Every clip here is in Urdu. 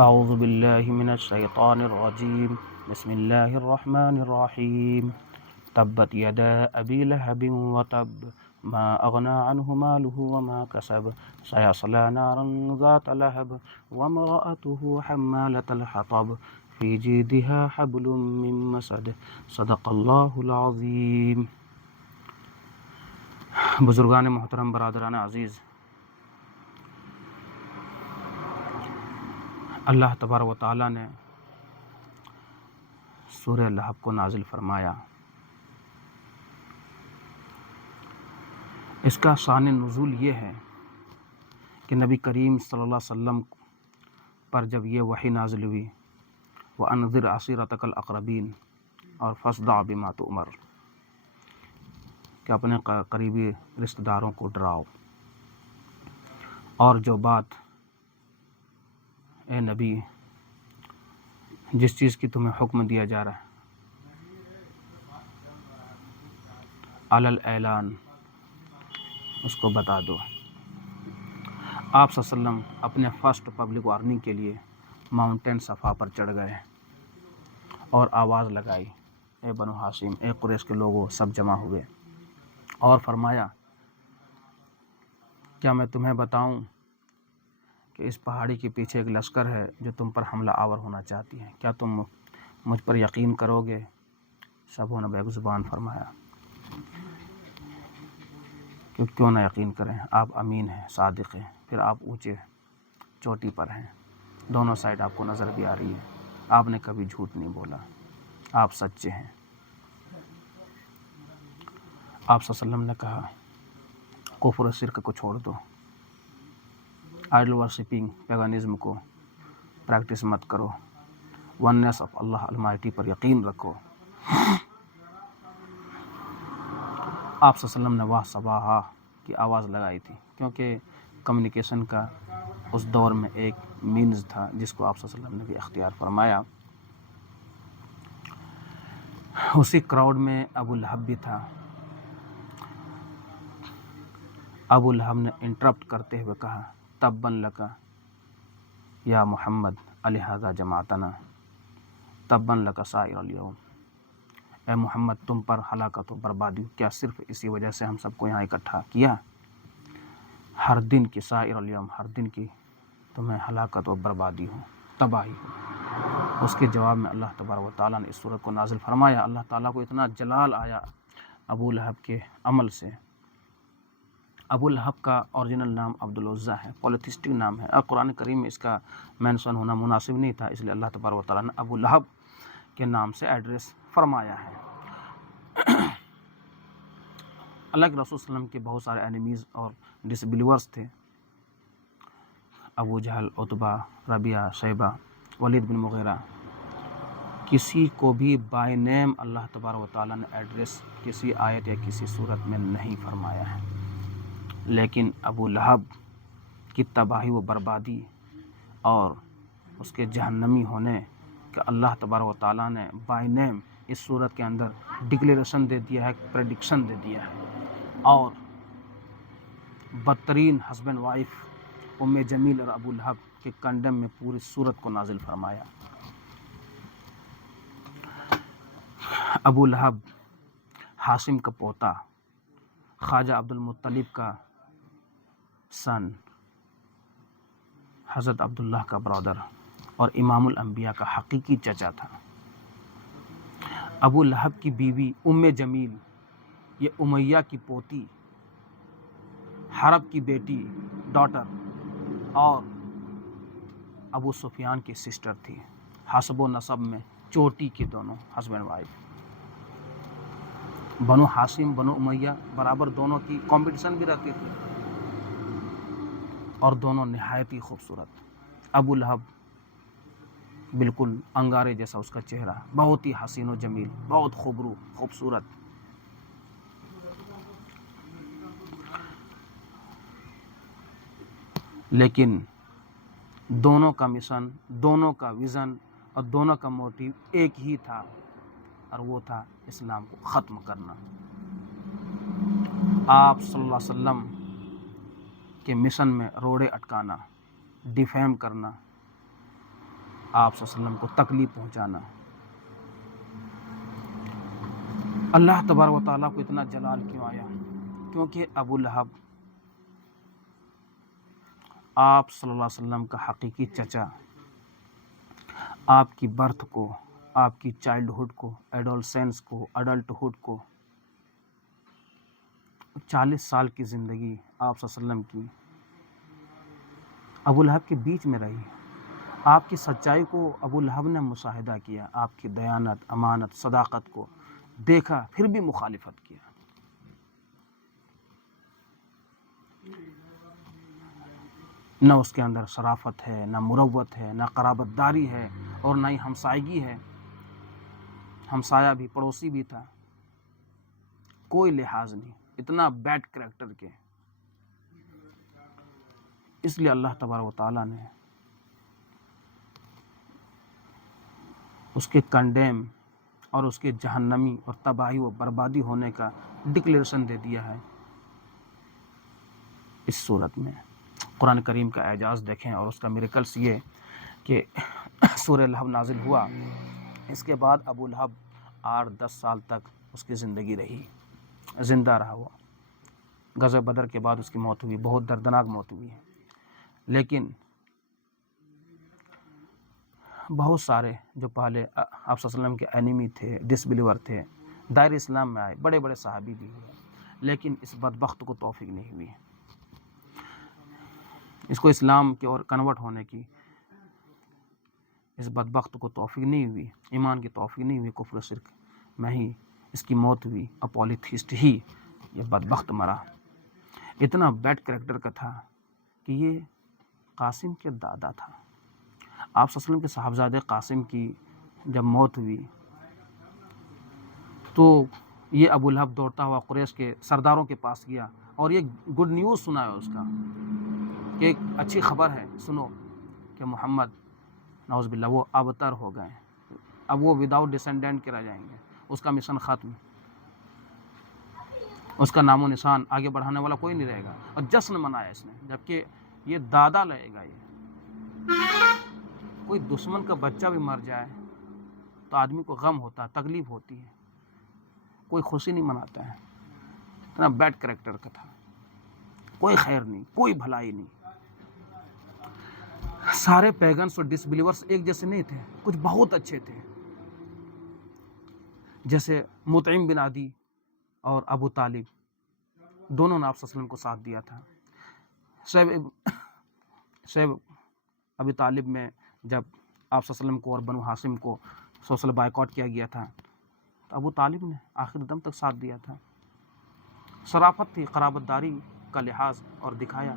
اعوذ باللہ من الشیطان الرجیم بسم اللہ الرحمن الرحیم تبت یدا ابی لہب وتب ما اغنى عنه ماله وما كسب سيصلى نارا ذات لهب وامرأته حمالة الحطب في جيدها حبل من مسد صدق اللہ العظیم۔ بزرگان محترم، برادران عزیز، اللہ تبارک و تعالیٰ نے سورہ لہب کو نازل فرمایا۔ اس کا شان نزول یہ ہے کہ نبی کریم صلی اللہ علیہ وسلم پر جب یہ وحی نازل ہوئی، وَأَنذِرْ عَشِيرَتَكَ الْأَقْرَبِينَ اور فَاصْدَعْ بِمَا تُؤْمَرُ، کہ اپنے قریبی رشتہ داروں کو ڈراؤ، اور جو بات اے نبی جس چیز کی تمہیں حکم دیا جا رہا ہے علی الاعلان، اس کو بتا دو۔ آپ صلی اللہ علیہ وسلم اپنے فرسٹ پبلک وارننگ کے لیے ماؤنٹین صفا پر چڑھ گئے اور آواز لگائی، اے بنو ہاشم، اے قریش کے لوگوں، سب جمع ہوئے، اور فرمایا کیا میں تمہیں بتاؤں کہ اس پہاڑی کے پیچھے ایک لشکر ہے جو تم پر حملہ آور ہونا چاہتی ہے، کیا تم مجھ پر یقین کرو گے؟ سبوں نے بیک زبان فرمایا کہ کیوں نہ یقین کریں، آپ امین ہیں، صادق ہیں، پھر آپ اونچے چوٹی پر ہیں، دونوں سائڈ آپ کو نظر بھی آ رہی ہے، آپ نے کبھی جھوٹ نہیں بولا، آپ سچے ہیں۔ آپ صلی اللہ علیہ وسلم نے کہا کفر و شرک کو چھوڑ دو، آئیڈل ورشپنگ پیگانزم کو پریکٹس مت کرو، وننس آف اللہ المائٹی پر یقین رکھو۔ آپ صلی اللہ علیہ وسلم نے واہ صباحا کی آواز لگائی تھی، کیونکہ کمیونیکیشن کا اس دور میں ایک مینز تھا جس کو آپ صلی اللہ علیہ وسلم نے بھی اختیار فرمایا۔ اسی کراؤڈ میں ابو لہب بھی تھا۔ ابو لہب نے انٹرپٹ کرتے ہوئے کہا تبا لک یا محمد الہذا جمعتنا تبا لک سائر الیوم، اے محمد تم پر ہلاکت و بربادی، کیا صرف اسی وجہ سے ہم سب کو یہاں اکٹھا کیا؟ ہر دن کی سائر الیوم، ہر دن کی تمہیں ہلاکت و بربادی ہو، تباہی ہو۔ اس کے جواب میں اللہ تبارک و تعالیٰ نے اس سورت کو نازل فرمایا۔ اللہ تعالیٰ کو اتنا جلال آیا ابو لہب کے عمل سے۔ ابو لہب کا اوریجنل نام عبد العزیٰ ہے، پولیتھسٹک نام ہے، اور قرآن کریم میں اس کا مینشن ہونا مناسب نہیں تھا، اس لیے اللہ تبارک و تعالیٰ نے ابو لہب کے نام سے ایڈریس فرمایا ہے۔ اللہ کے رسول صلی اللہ علیہ وسلم کے بہت سارے اینیمیز اور ڈس بلیورس تھے، ابو جہل، عتبہ، ربیعہ، شیبہ، ولید بن مغیرہ۔ کسی کو بھی بائی نیم اللہ تبارک و تعالیٰ نے ایڈریس کسی آیت یا کسی صورت میں نہیں فرمایا ہے، لیکن ابو لہب کی تباہی و بربادی اور اس کے جہنمی ہونے کا اللہ تبارک و تعالیٰ نے بائی نیم اس صورت کے اندر ڈکلیریشن دے دیا ہے، پریڈکشن دے دیا ہے، اور بدترین ہسبینڈ وائف ام جمیل اور ابو لہب کے کنڈم میں پوری صورت کو نازل فرمایا۔ ابو لہب ہاشم کا پوتا، خواجہ عبد المطلب کا سن، حضرت عبداللہ کا برادر، اور امام الانبیاء کا حقیقی چچا تھا۔ ابو لہب کی بیوی ام جمیل یہ امیہ کی پوتی، حرب کی بیٹی، ڈاٹر، اور ابو سفیان کی سسٹر تھی، حسب و نسب میں چوٹی کے دونوں ہسبینڈ وائف۔ بنو ہاشم بنو امیہ برابر دونوں کی کمپٹیشن بھی رہتی تھی، اور دونوں نہایت ہی خوبصورت۔ ابو لہب بالکل انگارے جیسا اس کا چہرہ، بہت ہی حسین و جمیل، بہت خوبرو، خوبصورت۔ لیکن دونوں کا مشن، دونوں کا ویژن اور دونوں کا موٹیو ایک ہی تھا، اور وہ تھا اسلام کو ختم کرنا۔ آپ صلی اللہ علیہ وسلم کے مشن میں روڑے اٹکانا، ڈیفیم کرنا، آپ صلی اللہ علیہ وسلم کو تکلیف پہنچانا۔ اللہ تبارک و تعالیٰ کو اتنا جلال کیوں آیا؟ کیونکہ ابو لہب آپ صلی اللہ علیہ وسلم کا حقیقی چچا آپ کی برتھ کو، آپ کی چائلڈہڈ کو، ایڈولسنس کو، اڈلٹہڈ کو، 40 سال کی زندگی آپ صلی اللہ علیہ وسلم کی ابو لہب کے بیچ میں رہی۔ آپ کی سچائی کو ابو لہب نے مشاہدہ کیا، آپ کی دیانت، امانت، صداقت کو دیکھا، پھر بھی مخالفت کیا۔ نہ اس کے اندر شرافت ہے، نہ مروت ہے، نہ قرابت داری ہے، اور نہ ہی ہمسائیگی ہے۔ ہمسایہ بھی، پڑوسی بھی تھا، کوئی لحاظ نہیں، اتنا بیڈ کریکٹر کے۔ اس لیے اللہ تبارک و تعالیٰ نے اس کے کنڈیم اور اس کے جہنمی اور تباہی و بربادی ہونے کا ڈکلیریشن دے دیا ہے اس صورت میں۔ قرآن کریم کا اعجاز دیکھیں اور اس کا میریکلس یہ کہ سورہ لہب نازل ہوا، اس کے بعد ابو لہب 8-10 سال تک اس کی زندگی رہی، زندہ رہا وہ۔ غزوہ بدر کے بعد اس کی موت ہوئی، بہت دردناک موت ہوئی ہے۔ لیکن بہت سارے جو پہلے آپ صلی اللہ علیہ وسلم کے اینیمی تھے، ڈس بلیور تھے، دائر اسلام میں آئے، بڑے بڑے صحابی بھی ہوئے، لیکن اس بدبخت کو توفیق نہیں ہوئی، اس کو اسلام کی اور کنورٹ ہونے کی اس بدبخت کو توفیق نہیں ہوئی، ایمان کی توفیق نہیں ہوئی، کفر و شرک میں ہی اس کی موت ہوئی، اپولیتھسٹ ہی یہ بدبخت مرا۔ اتنا بیڈ کریکٹر کا تھا کہ یہ قاسم کے دادا تھا۔ آپ صلی اللہ علیہ وسلم کے صاحبزادے قاسم کی جب موت ہوئی تو یہ ابو لہب دوڑتا ہوا قریش کے سرداروں کے پاس گیا اور یہ گڈ نیوز سنایا اس کا کہ ایک اچھی خبر ہے، سنو کہ محمد نعوذ باللہ وہ ابتر ہو گئے، اب وہ وداؤٹ ڈسینڈنٹ کے رہ جائیں گے، اس کا مشن ختم، اس کا نام و نشان آگے بڑھانے والا کوئی نہیں رہے گا۔ اور جشن منایا اس نے، جبکہ یہ دادا لگے گا۔ یہ کوئی دشمن کا بچہ بھی مر جائے تو آدمی کو غم ہوتا ہے، تکلیف ہوتی ہے، کوئی خوشی نہیں مناتا ہے۔ اتنا بیڈ کریکٹر کا تھا، کوئی خیر نہیں، کوئی بھلائی نہیں۔ سارے پیگنس اور ڈس بلیورس ایک جیسے نہیں تھے، کچھ بہت اچھے تھے، جیسے مطعم بن عدی اور ابو طالب، دونوں نے آپ صلی اللہ علیہ وسلم کو ساتھ دیا تھا۔ شعیب ابی طالب میں جب آپ صلی اللہ علیہ وسلم کو اور بنو ہاشم کو سوشل بائیکاٹ کیا گیا تھا تو ابو طالب نے آخر دم تک ساتھ دیا تھا، شرافت تھی، قرابت داری کا لحاظ اور دکھایا،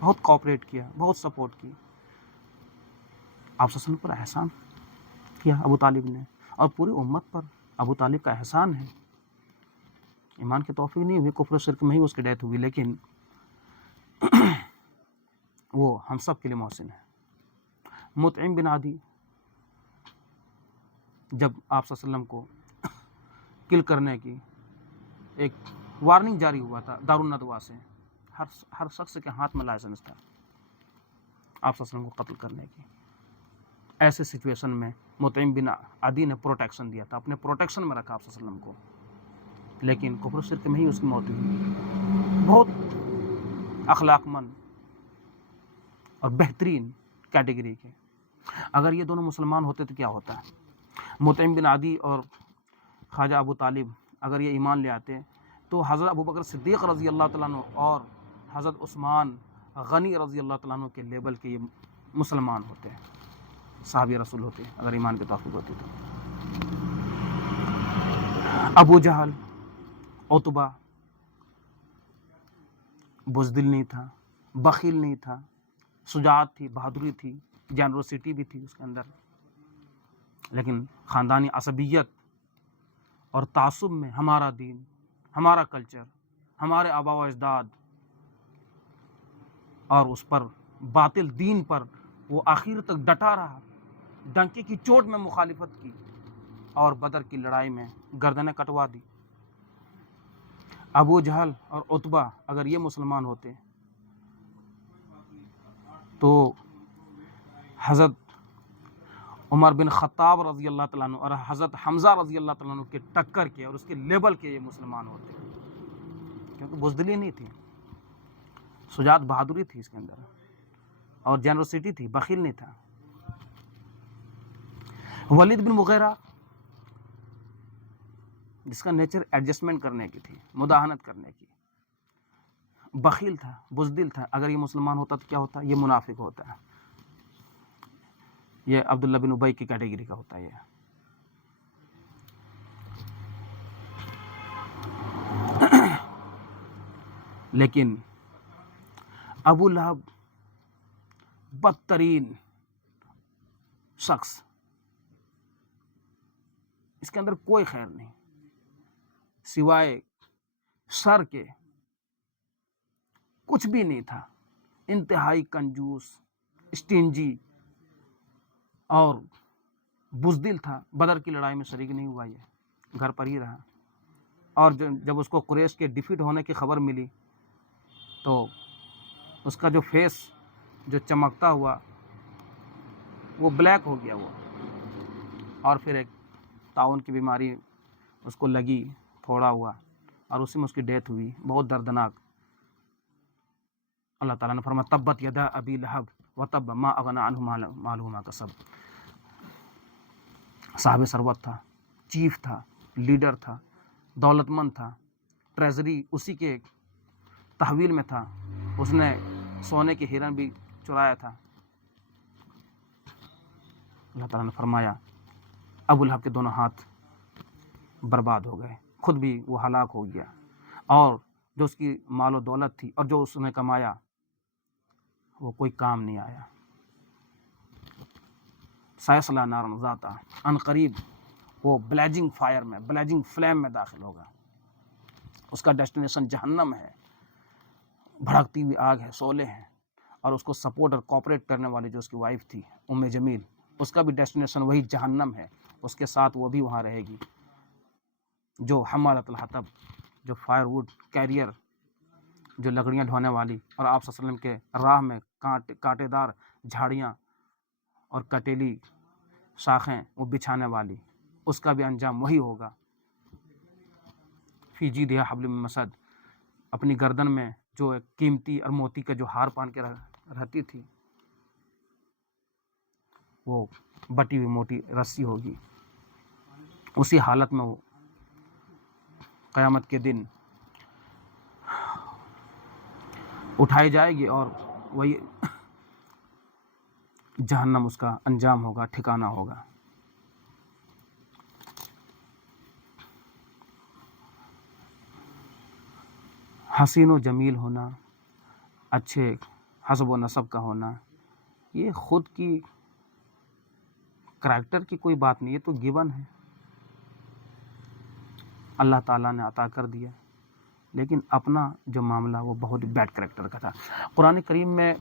بہت کوآپریٹ کیا، بہت سپورٹ کی۔ آپ صلی اللہ علیہ وسلم پر احسان کیا ابو طالب نے، اور پوری امت پر ابو طالب کا احسان ہے۔ ایمان کی توفیق نہیں ہوئی، کفر و شرک میں ہی اس کی ڈیتھ ہوئی، لیکن وہ ہم سب کے لیے محسن ہے۔ مطعم بن عدی جب آپ صلی اللہ علیہ وسلم کو کل کرنے کی ایک وارننگ جاری ہوا تھا دارالندوا سے، ہر شخص کے ہاتھ میں لائسنس تھا آپ صلی اللہ علیہ وسلم کو قتل کرنے کی، ایسے سچویشن میں مطعم بن عدی نے پروٹیکشن دیا تھا، اپنے پروٹیکشن میں رکھا آپ صلی اللہ علیہ وسلم کو، لیکن کفر و شرک میں ہی اس کی موت ہوئی۔ بہت اخلاق مند اور بہترین کیٹیگری کے۔ اگر یہ دونوں مسلمان ہوتے تو کیا ہوتا ہے؟ مطعم بن عدی اور خواجہ ابو طالب اگر یہ ایمان لے آتے تو حضرت ابوبکر صدیق رضی اللہ تعالیٰ عنہ اور حضرت عثمان غنی رضی اللہ تعالیٰ عنہ کے لیول کے یہ مسلمان ہوتے ہیں، صحابی رسول ہوتے ہیں، اگر ایمان کی توفیق ہوتی تو۔ ابو جہل، عتبہ بزدل نہیں تھا، بخیل نہیں تھا، شجاعت تھی، بہادری تھی، جنروسٹی بھی تھی اس کے اندر، لیکن خاندانی عصبیت اور تعصب میں ہمارا دین، ہمارا کلچر، ہمارے آباء و اجداد، اور اس پر باطل دین پر وہ آخر تک ڈٹا رہا، ڈنکے کی چوٹ میں مخالفت کی اور بدر کی لڑائی میں گردنیں کٹوا دی۔ ابو جہل اور عتبہ اگر یہ مسلمان ہوتے تو حضرت عمر بن خطاب رضی اللہ تعالیٰ عنہ اور حضرت حمزہ رضی اللہ تعالیٰ عنہ کے ٹکر کے اور اس کے لیبل کے یہ مسلمان ہوتے ہیں، کیونکہ بزدلی نہیں تھی، شجاعت بہادری تھی اس کے اندر، اور جنروسٹی تھی، بخیل نہیں تھا۔ ولید بن مغیرہ جس کا نیچر ایڈجسٹمنٹ کرنے کی تھی، مداہنت کرنے کی، بخیل تھا، بزدل تھا، اگر یہ مسلمان ہوتا تو کیا ہوتا؟ یہ منافق ہوتا ہے، یہ عبداللہ بن ابی کی کیٹیگری کا ہوتا ہے یہ۔ لیکن ابو لہب بدترین شخص، اس کے اندر کوئی خیر نہیں سوائے شر کے، کچھ بھی نہیں تھا، انتہائی کنجوس، اسٹینجی اور بزدل تھا۔ بدر کی لڑائی میں شریک نہیں ہوا، یہ گھر پر ہی رہا، اور جب اس کو قریش کے ڈیفیٹ ہونے کی خبر ملی تو اس کا جو فیس جو چمکتا ہوا وہ بلیک ہو گیا وہ، اور پھر ایک طاعون کی بیماری اس کو لگی، پھوڑا ہوا، اور اسی میں اس کی ڈیتھ ہوئی، بہت دردناک۔ اللہ تعالیٰ نے فرمایا تبت یدا ابی لہب وتب ما اغنی عنہ مالہ ما کسب۔ صاحب ثروت تھا، چیف تھا، لیڈر تھا، دولت مند تھا، ٹریزری اسی کے تحویل میں تھا، اس نے سونے کے ہرن بھی چرایا تھا۔ اللہ تعالیٰ نے فرمایا ابو لہب کے دونوں ہاتھ برباد ہو گئے، خود بھی وہ ہلاک ہو گیا، اور جو اس کی مال و دولت تھی اور جو اس نے کمایا وہ کوئی کام نہیں آیا۔ سیصلی نارا ذات، ان قریب وہ بلیجنگ فائر میں، بلیجنگ فلیم میں داخل ہوگا، اس کا ڈیسٹینیشن جہنم ہے، بھڑکتی ہوئی آگ ہے، شعلے ہیں، اور اس کو سپورٹ اور کوآپریٹ کرنے والی جو اس کی وائف تھی ام جمیل، اس کا بھی ڈیسٹینیشن وہی جہنم ہے، اس کے ساتھ وہ بھی وہاں رہے گی۔ جو حمالۃ الحطب، جو فائر ووڈ کیریئر، جو لکڑیاں ڈھونے والی، اور آپ صلی اللہ علیہ وسلم کے راہ میں کانٹے دار جھاڑیاں اور کٹیلی شاخیں وہ بچھانے والی، اس کا بھی انجام وہی ہوگا۔ فی جیدہا حبل من مسد، اپنی گردن میں جو ایک قیمتی اور موتی کا جو ہار پہن کے رہتی تھی، وہ بٹی ہوئی موٹی رسی ہوگی، اسی حالت میں وہ قیامت کے دن اٹھائی جائے گی، اور وہی جہنم اس کا انجام ہوگا، ٹھکانہ ہوگا۔ حسین و جمیل ہونا، اچھے حسب و نسب کا ہونا، یہ خود کی کریکٹر کی کوئی بات نہیں، یہ تو گیون ہے، اللہ تعالیٰ نے عطا کر دیا، لیکن اپنا جو معاملہ وہ بہت بیڈ کریکٹر کا تھا۔ قرآن کریم میں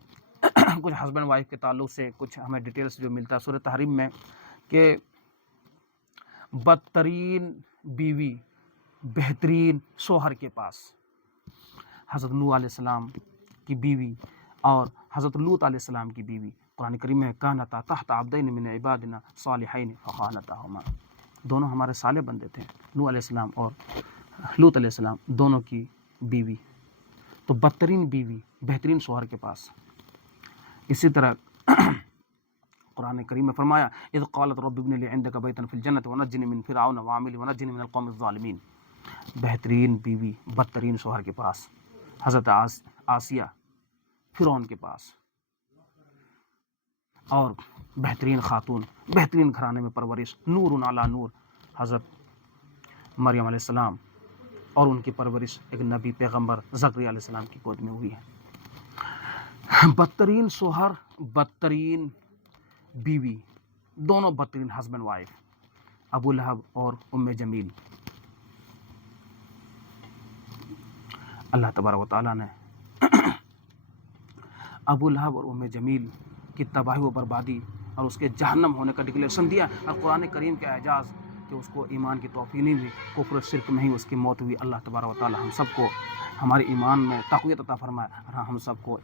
کچھ ہسبینڈ وائف کے تعلق سے کچھ ہمیں ڈیٹیلز جو ملتا ہے سورہ تحریم میں، کہ بدترین بیوی بہترین شوہر کے پاس، حضرت نوح علیہ السلام کی بیوی اور حضرت لوط علیہ السلام کی بیوی، قرآن کریم میں کانتا تحت عبدین من عبادنا صالحین فخانتاہما، دونوں ہمارے صالح بندے تھے، نوح علیہ السلام اور لوط علیہ السلام، دونوں کی بیوی، تو بدترین بیوی بہترین شوہر کے پاس۔ اسی طرح قرآن کریم میں فرمایا اذ قالت رب ابن لی عندک بیتا فی الجنۃ ونجنی من فرعون وعملہ ونجنی من القوم الظالمین، بہترین بیوی بدترین شوہر کے پاس، حضرت آسیہ فرعون کے پاس، اور بہترین خاتون، بہترین گھرانے میں پرورش، نور علی نور، حضرت مریم علیہ السلام، اور ان کی پرورش ایک نبی پیغمبر زکریا علیہ السلام کی گود میں ہوئی ہے۔ بدترین شوہر، بدترین بیوی، دونوں بدترین ہسبینڈ وائف، ابو لہب اور ام جمیل۔ اللہ تبارک و تعالیٰ نے ابو لہب اور ام جمیل کی تباہی و بربادی اور اس کے جہنم ہونے کا ڈکلیریشن دیا، اور قرآن کریم کا اعجاز کہ اس کو ایمان کی توفیق نہیں ہوئی، کفر و شرک میں ہی اس کی موت ہوئی۔ اللہ تبارک و تعالیٰ ہم سب کو ہمارے ایمان میں تقویت عطا فرمائے، اور ہم سب کو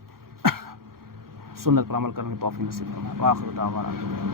سنت پر عمل کرنے کی توفیق نصیب فرما۔ وآخر دعوانا